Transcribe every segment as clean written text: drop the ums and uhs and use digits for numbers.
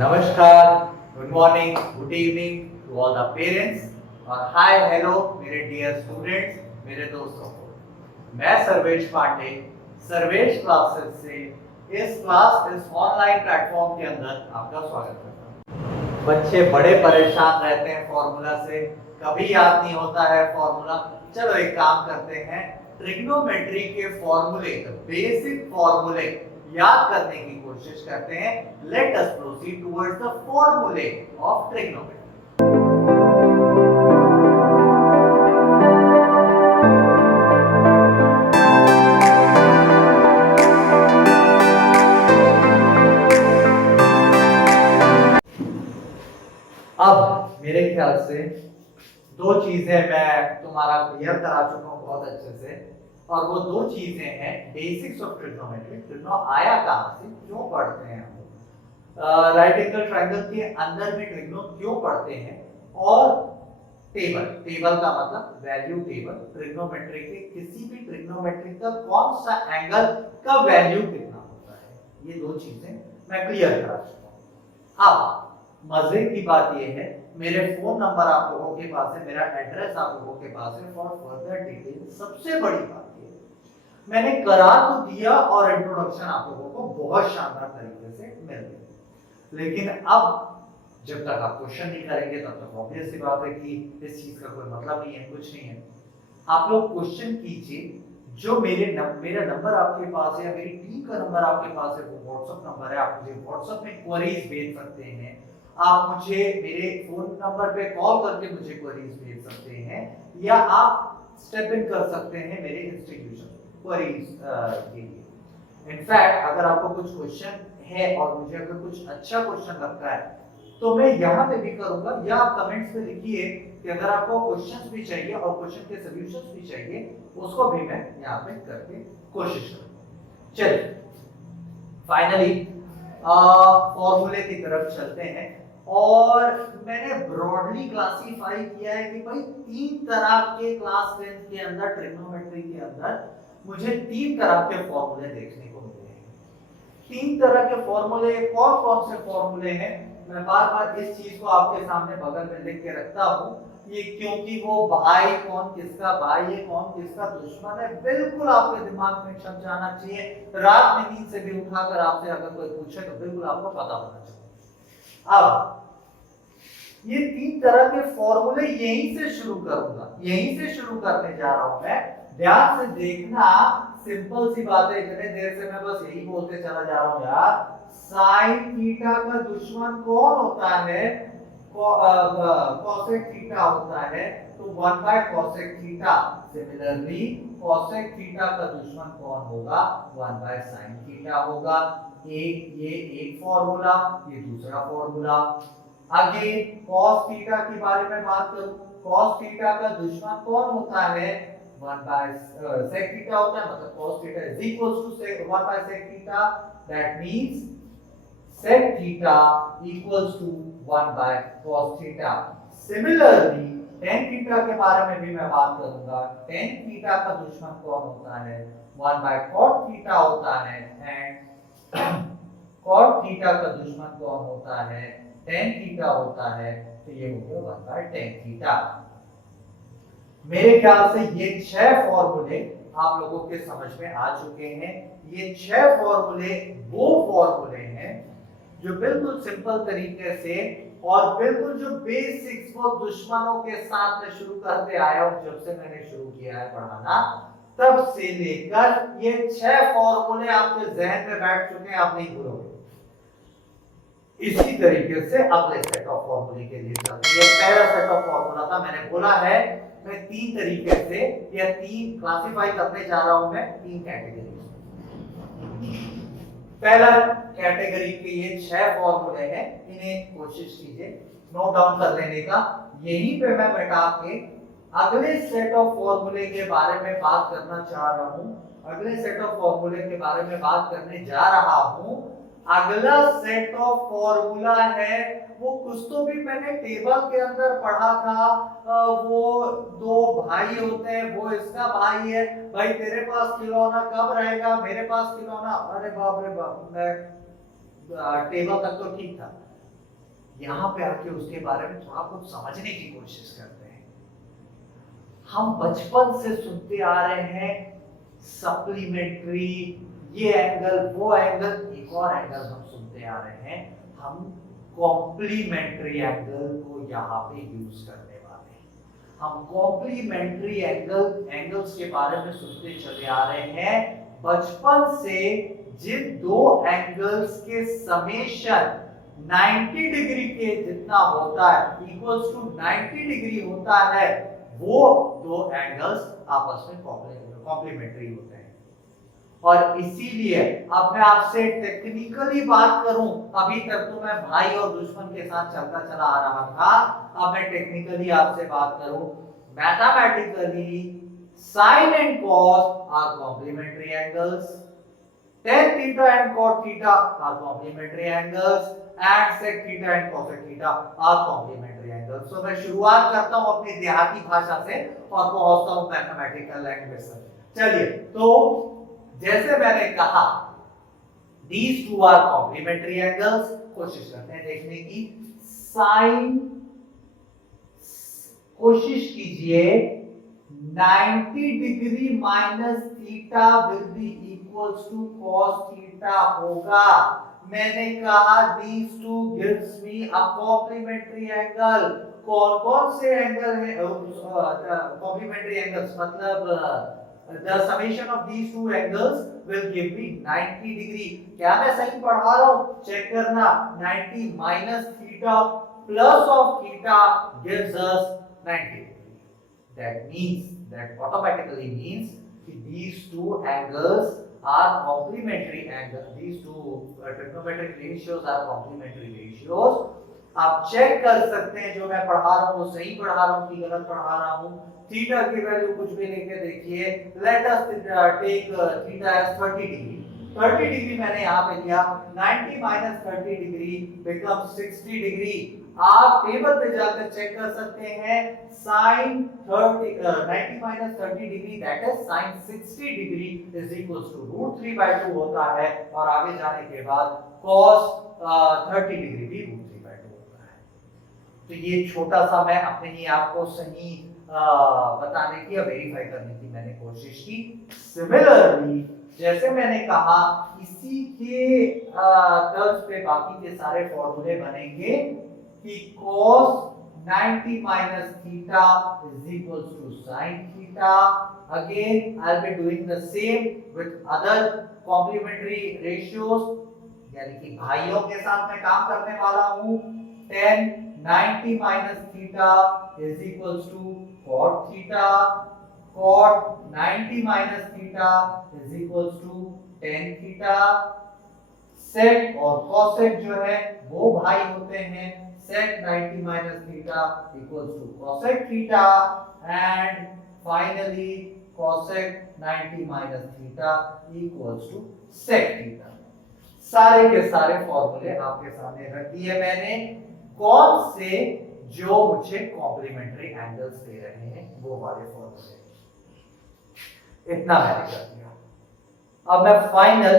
नमस्कार, good morning, good evening to all the parents और hi hello मेरे dear students, मेरे दोस्तों। मैं सर्वेश पांडे, सर्वेश क्लासेस से इस ऑनलाइन प्लेटफॉर्म के अंदर आपका स्वागत करता हूँ। बच्चे बड़े परेशान रहते हैं फॉर्मूला से, कभी याद नहीं होता है फॉर्मूला। चलो एक काम करते हैं, ट्रिग्नोमेट्री के फॉर्मूले, बेसिक फॉर्मूले याद करने की कोशिश करते हैं। Let us proceed towards the फॉर्मूले ऑफ ट्रिग्नोमेट्री। अब मेरे ख्याल से दो चीजें मैं तुम्हारा क्लियर करा चुका हूं बहुत अच्छे से, और वो दो चीजें हैं बेसिक्स ऑफ ट्रिग्नोमेट्री। ट्रिग्नो आया कहां से, क्यों पढ़ते हैं हम लोग, राइट एंगल ट्रायंगल के अंदर में ट्रिग्नो क्यों पढ़ते हैं, और टेबल का मतलब वैल्यू टेबल। ट्रिग्नोमेट्री के किसी भी ट्रिग्नोमेट्री का कौन सा एंगल का वैल्यू कितना होता है, ये दो चीजें मैं क्लियर करा चुका हूं। अब मजे की बात यह है, मेरे फोन नंबर आप लोगों के पास है, मेरा एड्रेस आप लोगों के पास है फॉर फर्दर डिटेल। सबसे बड़ी बात ये, मैंने करा तो दिया और इंट्रोडक्शन आप लोगों को बहुत शानदार तरीके से मिल गई, लेकिन अब जब तक आप क्वेश्चन नहीं करेंगे तब तक ऑब्वियस सी बात है कि इस चीज का कोई मतलब नहीं है, कुछ नहीं है। आप लोग क्वेश्चन कीजिए, जो मेरा नंबर आपके पास है या मेरी टीम का नंबर आपके पास है, वो व्हाट्सएप नंबर है। आप मुझे व्हाट्सएप में क्वेरीज भेज सकते हैं, आप मुझे मेरे फोन नंबर पे कॉल करके मुझे क्वेरीज भेज सकते हैं, या आप स्टेप इन कर सकते हैं मेरे इंस्टीट्यूशन क्वेरीज के लिए। इनफैक्ट अगर आपको कुछ क्वेश्चन है और मुझे अगर कुछ अच्छा क्वेश्चन लगता है तो मैं यहाँ पे भी करूंगा, या आप कमेंट्स में लिखिए कि अगर आपको क्वेश्चंस भी चाहिए और क्वेश्चन के सॉल्यूशंस भी चाहिए, उसको भी मैं यहाँ पे करके कोशिश करूंगा। चलिए फाइनली फॉर्मूले की तरफ चलते हैं, और मैंने ब्रॉडली क्लासिफाई किया है कि भाई तीन तरह के क्लास 10 के अंदर ट्रिग्नोमेट्री के अंदर मुझे तीन तरह के फॉर्मूले देखने को मिले हैं। तीन तरह के फॉर्मूले कौन कौन से फॉर्मूले हैं, मैं बार बार इस चीज को आपके सामने बगल में लिख के रखता हूं, ये क्योंकि वो भाई कौन किसका भाई है, कौन किसका दुश्मन है, बिल्कुल आपके दिमाग में छप जाना चाहिए। रात में नींद से भी उठाकर आपसे अगर कोई पूछे तो बिल्कुल आपको पता होना चाहिए। अब ये तीन तरह के फॉर्मूले यहीं से शुरू करूंगा, यहीं से शुरू करने जा रहा हूं मैं। ध्यान से देखना, सिंपल सी बात है, इतने देर से मैं बस यही बोलते चला जा रहा हूं यार। साइन थीटा का दुश्मन कौन होता है, कोसेक थीटा होता है, तो 1 bye cosec theta. Similarly cosec theta का दुश्मन कौन होगा, 1 बाय साइन थीटा होगा। ये एक फॉर्मूला, ये दूसरा फॉर्मूला। आगे cos थीटा के बारे में बात करूं, cos थीटा का दुश्मन कौन होता है, 1 बाय sec थीटा होता है, मतलब cos theta is equal to 1 by sec theta. That means sec theta equals to 1 by cos theta. Similarly tan theta के बारे में भी मैं बात करूंगा। tan थीटा का दुश्मन कौन होता है, 1 बाय cot थीटा होता है, एंड cot थीटा का दुश्मन कौन होता है, tan थीटा होता है, तो ये हो गया 1 बाय tan थीटा। मेरे ख्याल से ये 6 फॉर्मूले आप लोगों के समझ में आ चुके हैं। ये 6 फॉर्मूले वो फॉर्मूले हैं जो बिल्कुल सिंपल तरीके से और बिल्कुल जो बेसिक्स वो दुश्मनों के साथ में शुरू करते आया हूं, जब से मैंने शुरू किया है पढ़ाना तब से लेकर ये 6 फॉर्मूले आपके जहन में बैठ चुके हैं, आप नहीं भूलोगे। इसी तरीके से अगले सेट ऑफ फॉर्मूले के लिए चलते हैं। ये पहला सेट ऑफ फॉर्मूला था, मैंने बोला है मैं तीन तरीके से या तीन क्लासिफाई करने जा रहा हूं, मैं तीन कैटेगरी। पहला कैटेगरी के ये 6 फॉर्मूले हैं, इन्हें कोशिश कीजिए नोट डाउन कर लेने का। यहीं पे मैं बैठा के अगले सेट ऑफ फॉर्मूले के बारे में बात करना चाह रहा हूं, अगले सेट ऑफ फॉर्मूले के बारे में बात करने जा रहा हूं। अगला सेट ऑफ फॉर्मूला है वो कुछ तो भी मैंने टेबल के अंदर पढ़ा था, वो दो भाई होते हैं, वो इसका भाई है, भाई तेरे पास खिलौना कब रहेगा, मेरे पास खिलौना, अरे बाप रे बाप, मैं टेबल तक तो ठीक था, यहाँ पे आके उसके बारे में थोड़ा कुछ समझने की कोशिश करते हैं। हम बचपन से सुनते आ रहे हैं सप्लीमेंट्री, ये एंगल वो एंगल, एक और एंगल हम सुनते आ रहे हैं, हम कॉम्प्लीमेंट्री एंगल को यहाँ पे यूज करने वाले हैं। हम कॉम्प्लीमेंट्री एंगल्स के बारे में सुनते चले आ रहे हैं बचपन से। जिन दो एंगल्स के समेशन 90 डिग्री के जितना होता है, इक्वल्स टू 90 डिग्री होता है, वो दो एंगल्स आपस में कॉम्प्लीमेंट्री होते हैं। और इसीलिए अब मैं आपसे टेक्निकली बात करूं, अभी तक तो मैं भाई और दुश्मन के साथ चलता चला आ रहा था, अब मैं टेक्निकली आपसे बात करूं, mathematically sine and cos are complementary angles, tan theta and cot theta are complementary angles and sec theta and cosec theta are complementary angles। तो मैं शुरुआत करता हूं अपनी देहाती भाषा से और पहुंचता हूं मैथमेटिकल लैंग्वेज से। चलिए, तो जैसे मैंने कहा these two are complementary angles, कोशिश करते हैं देखने की। साइन, कोशिश कीजिए 90 degree minus theta will be equals to cos theta होगा। मैंने कहा these two gives me a complementary angle। कौन कौन से एंगल है complementary angles? मतलब the summation of these two angles will give me 90 degree। क्या मैं सही पढ़ा रहा हूं? चेक करना। 90 minus theta plus of theta gives us 90 degree। that automatically means these two angles are complementary angles। these two trigonometric ratios are complementary ratios। आप check कर सकते हैं जो मैं पढ़ा रहा हूँ वो सही पढ़ा रहा हूँ कि गलत पढ़ा रहा हूँ। थीटा की वैल्यू कुछ भी लेके देखिए, let us take theta as 30 degree. 30 degree मैंने यहाँ पे लिया, 90 माइनस 30 डिग्री बिकम्स 60 डिग्री। आप टेबल पे जाकर चेक कर सकते हैं, sin 90 minus 30 degree that is sin 60 degree is equals to √3/2 होता है, और आगे जाने के बाद cos 30 डिग्री भी √3/2 होता है। तो ये छोटा सा मैं अपने ही आपको सही बताने की या वेरीफाई करने की मैंने कोशिश की। सिमिलरली जैसे मैंने कहा, इसी के टर्म्स पे बाकी के सारे फॉर्मूले बनेंगे कि cos 90 minus theta is equals to sin theta। Again, I'll be doing the same with other complementary ratios, यानी कि भाइयों के साथ मैं काम करने वाला हूँ। tan 90 minus theta is equals to cot theta। cot 90 minus theta is equals to tan theta। sec और cosec जो है वो भाई होते हैं। sec 90 minus theta equals to cosec theta, and finally cosec 90 minus theta equals to sec theta। सारे के सारे फॉर्मूले आपके सामने रख दिए मैंने। कौन से जो मुझे कॉम्प्लीमेंट्री एंगल्स दे रहे हैं वो वाले फॉर्मूले, इतना मैंने कर दिया। अब मैं फाइनल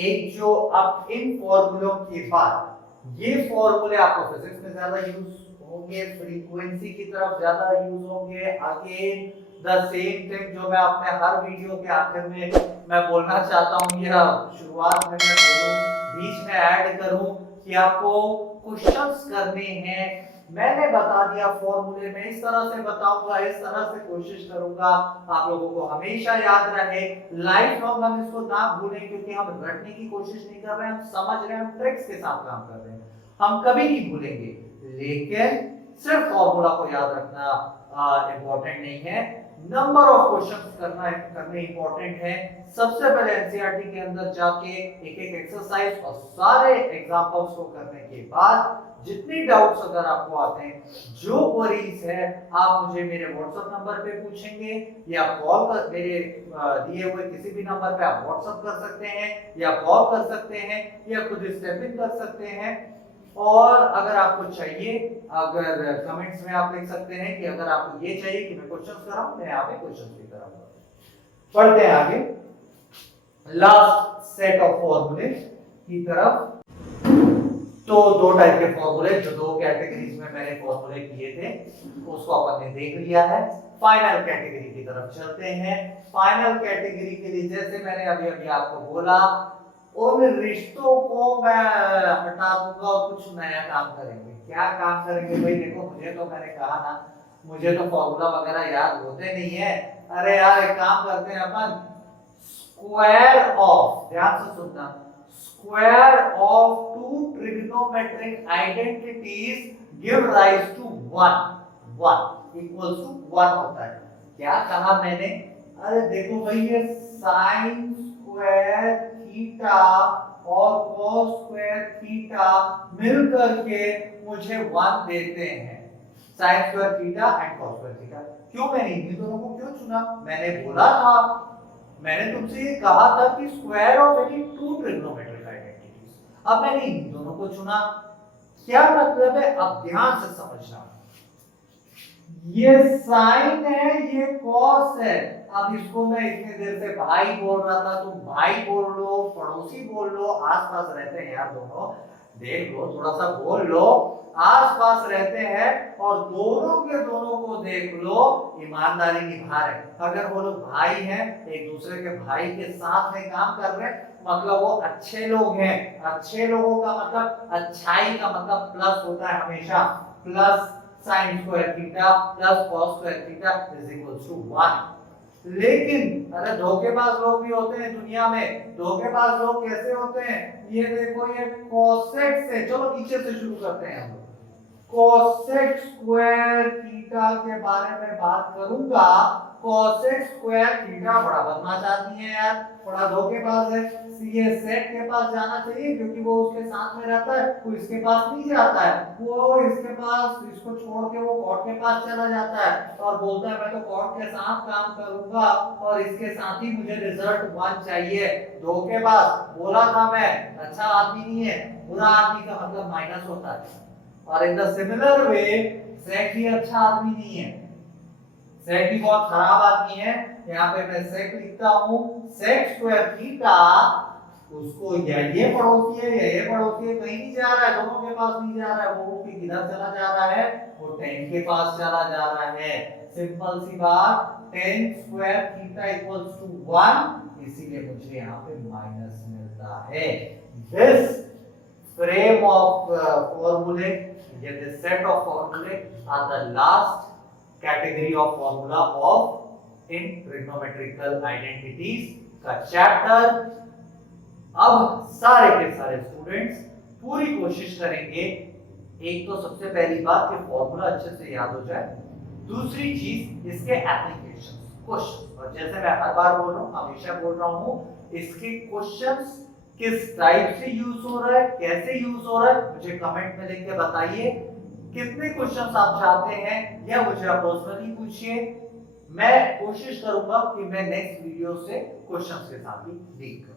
एक जो अब इन फॉर्मूलों के बाद ये फॉर्मूले आपको फिजिक्स में ज्यादा यूज होंगे, फ्रीक्वेंसी की तरफ ज्यादा यूज होंगे। अगेन द सेम थिंग जो मैं अपने हर वीडियो के आखिर में मैं बोलना चाहता हूँ, या शुरुआत में मैं बोलूं, बीच में ऐड करूं कि आपको क्वेश्चंस करने हैं। मैंने बता दिया फॉर्मूले में, इस तरह से बताऊंगा, इस तरह से कोशिश करूंगा आप लोगों को हमेशा याद रहे। लाइफ लॉन्ग हम इसको ना भूलें, क्योंकि हम रटने की कोशिश नहीं कर रहे हैं, हम समझ रहे हैं, हम ट्रिक्स के साथ काम कर रहे हैं, हम कभी नहीं भूलेंगे। लेकिन सिर्फ फॉर्मूला को याद रखना इंपॉर्टेंट नहीं है, नंबर ऑफ क्वेश्चंस करने इंपॉर्टेंट है। सबसे पहले एनसीईआरटी के अंदर जाके एक एक एक्सरसाइज और सारे एग्जांपल्स को करने के बाद जितनी डाउट्स अगर आपको आते हैं, जो क्वेरीज है, आप मुझे मेरे व्हाट्सएप नंबर पे पूछेंगे या कॉल कर, मेरे दिए हुए किसी भी नंबर पे आप व्हाट्सएप कर सकते हैं या कॉल कर सकते हैं या खुद स्टेप इन कर सकते हैं। और अगर आपको चाहिए, अगर कमेंट्स में आप लिख सकते हैं कि अगर आपको ये चाहिए कि मैं क्वेश्चंस कराऊं, मैं यहाँ पे क्वेश्चंस भी कराऊंगा। पढ़ते हैं आगे लास्ट सेट ऑफ फॉर्मूले की तरफ। तो दो टाइप के फॉर्मूले, जो दो कैटेगरीज में मैंने फॉर्मूले किए थे उसको अपन ने देख लिया है। फाइनल कैटेगरी की तरफ चलते हैं। फाइनल कैटेगरी के लिए जैसे मैंने अभी अभी आपको बोला, उन रिश्तों को मैं हटा दूंगा और कुछ नया काम करेंगे। क्या काम करेंगे भाई? देखो, मुझे तो मैंने कहा ना, मुझे तो फॉर्मूला वगैरह याद होते नहीं है। अरे यार, एक काम करते हैं अपन, स्क्वायर ऑफ, ध्यान से सुनना, square of two trigonometric identities give rise to one. One equals to one होता है। क्या कहा मैंने? अरे देखो भाई, ये साइन स्क्वायर थीटा और कॉस स्क्वायर थीटा मिलकर के मुझे वन देते हैं। Sine square theta and cos square theta. क्यों मैंने इन दोनों को क्यों चुना? मैंने बोला था, मैंने तुमसे ये कहा था कि square of any two trigonometric identities. अब मैंने इन दोनों को चुना। क्या मतलब है? अब ध्यान से समझना, ये साइन है, ये कॉस है। अब इसको मैं इतने देर से भाई बोल रहा था, तुम भाई बोल लो, पड़ोसी बोल लो, आसपास रहते हैं यार दोनों, देख लो, थोड़ा सा बोल लो, आसपास रहते हैं और दोनों के दोनों को देख लो, ईमानदारी निभा रहे। अगर वो लोग भाई हैं, एक दूसरे के भाई के साथ में काम कर रहे हैं, मतलब वो अच्छे लोग हैं। अच्छे लोगों का मतलब, अच्छाई का मतलब प्लस होता है हमेशा। Plus sine square theta plus cos square theta is equals to 1। लेकिन अरे धोखेबाज लोग भी होते हैं दुनिया में। धोखेबाज लोग कैसे होते हैं? ये देखो, ये कोसेक से, चलो नीचे से शुरू करते हैं हम लोग। कोसेक स्क्वायर थीटा के बारे में बात करूंगा। कोसेक स्क्वायर थीटा बड़ा बदमाश आदमी है यार, बड़ा धोखेबाज है। ये सेट के पास जाना चाहिए क्योंकि वो उसके साथ में रहता है, वो इसके पास नहीं जाता है, वो इसके पास, इसको छोड़ के वो कॉर्ड के पास चला जाता है और बोलता है मैं तो कॉर्ड के साथ काम करूंगा और इसके साथ ही मुझे रिजल्ट 1 चाहिए। धोखेबाज बोला था मैं, अच्छा आदमी नहीं है। बुरा आदमी का मतलब माइनस होता है। और in the similar way set भी अच्छा आदमी नहीं है, सेट भी बहुत खराब आदमी है। यहाँ पे मैं सेक लिखता हूँ, सेक स्क्वायर थीटा, उसको ये पड़ोसी है, ये पड़ोसी है, कहीं नहीं जा रहा है, दोनों के पास नहीं जा रहा है, वो किधर चला जा रहा है? वो 10 के पास चला जा रहा है। सिंपल सी बात, 10 स्क्वायर थीटा इक्वल्स टू 1, इसीलिए मुझे यहाँ पे माइनस मिलता है। This frame of formulae, this set of formulae are the last category of formula of in trigonometrical identities का चैप्टर। अब सारे के सारे स्टूडेंट्स पूरी कोशिश करेंगे, एक तो सबसे पहली बात कि फॉर्मूला अच्छे से याद हो जाए, दूसरी चीज इसके एप्लीकेशंस, क्वेश्चंस। और जैसे मैं हर बार बोल रहा हूँ, हमेशा बोल रहा हूँ, इसके क्वेश्चंस किस टाइप से यूज हो रहा है, कैसे यूज हो रहा है, मुझे कमेंट में लिख के बताइए। कितने क्वेश्चंस आप चाहते हैं या मुझे आप पर्सनली पूछिए, मैं कोशिश करूंगा कि मैं नेक्स्ट वीडियो से क्वेश्चंस के साथ ही डील करूं।